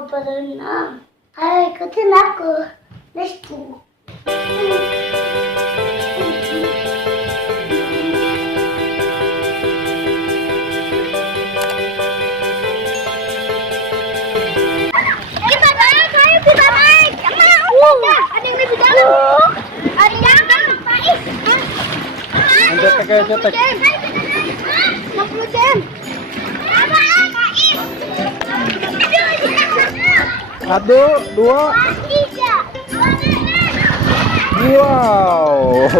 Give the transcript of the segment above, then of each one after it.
mau berenang. Ayo ikutin aku. Let's go. Kita naik, ayo kita naik. Ada yang lebih dalam. Ada yang dalam, Faiz. Cetek ya, cetek. 50 sen. Satu, dua. Wow.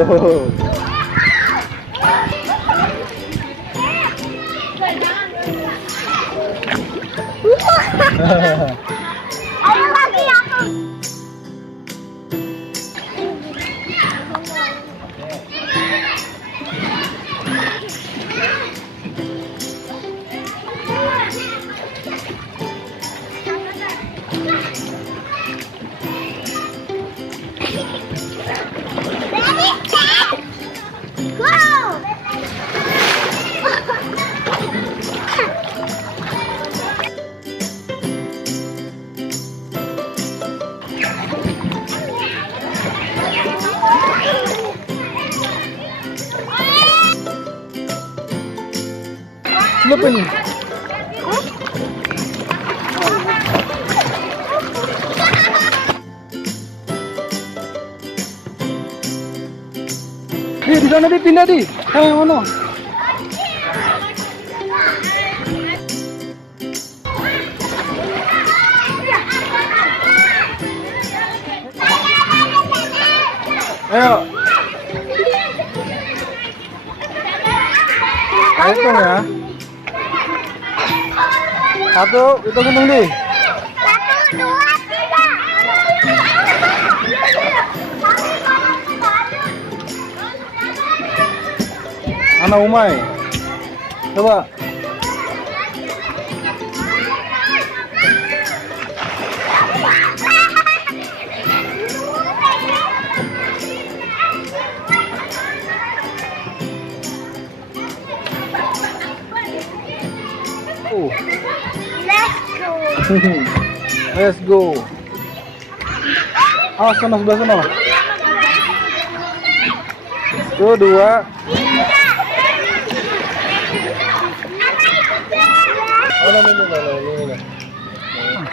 Ayo lagi aku. Kenapa ini? Di sana pindah di. Mana? Ayo. Ayo hitung ya. Satu, hitung di. 1, 2, 3. Anak Umay. Coba. Let's go. Oh, sana sebelah sana. Tuh, dua. Oh, ini.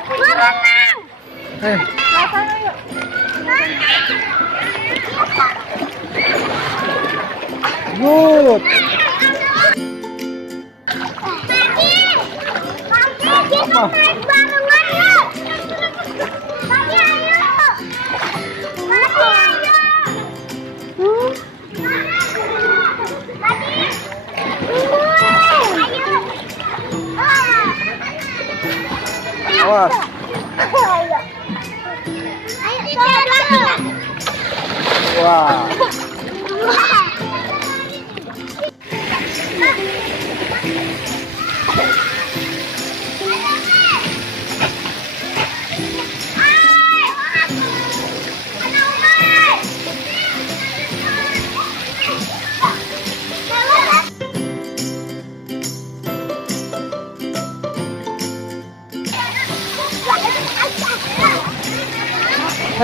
Berenang. Good. Kita naik barengan yuk. Pagi ayo. Pagi ayo. Pagi. Ayo. Awas. Ayo. Ayo. Wah.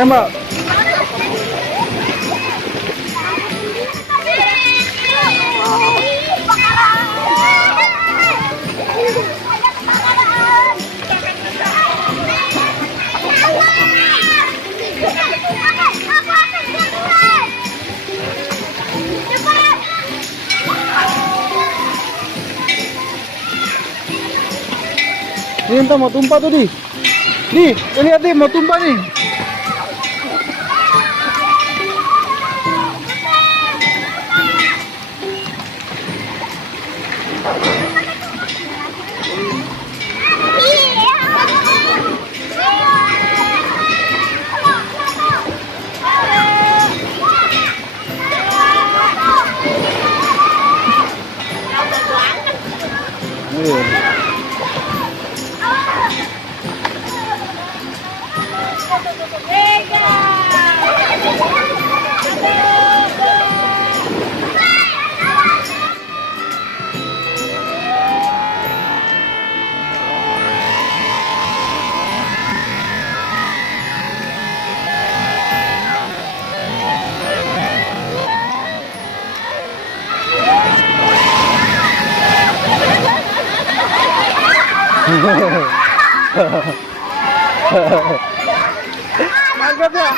Mbak. Ini entah mau tumpah tuh di. Lihat di mau tumpah nih. Angkat ya.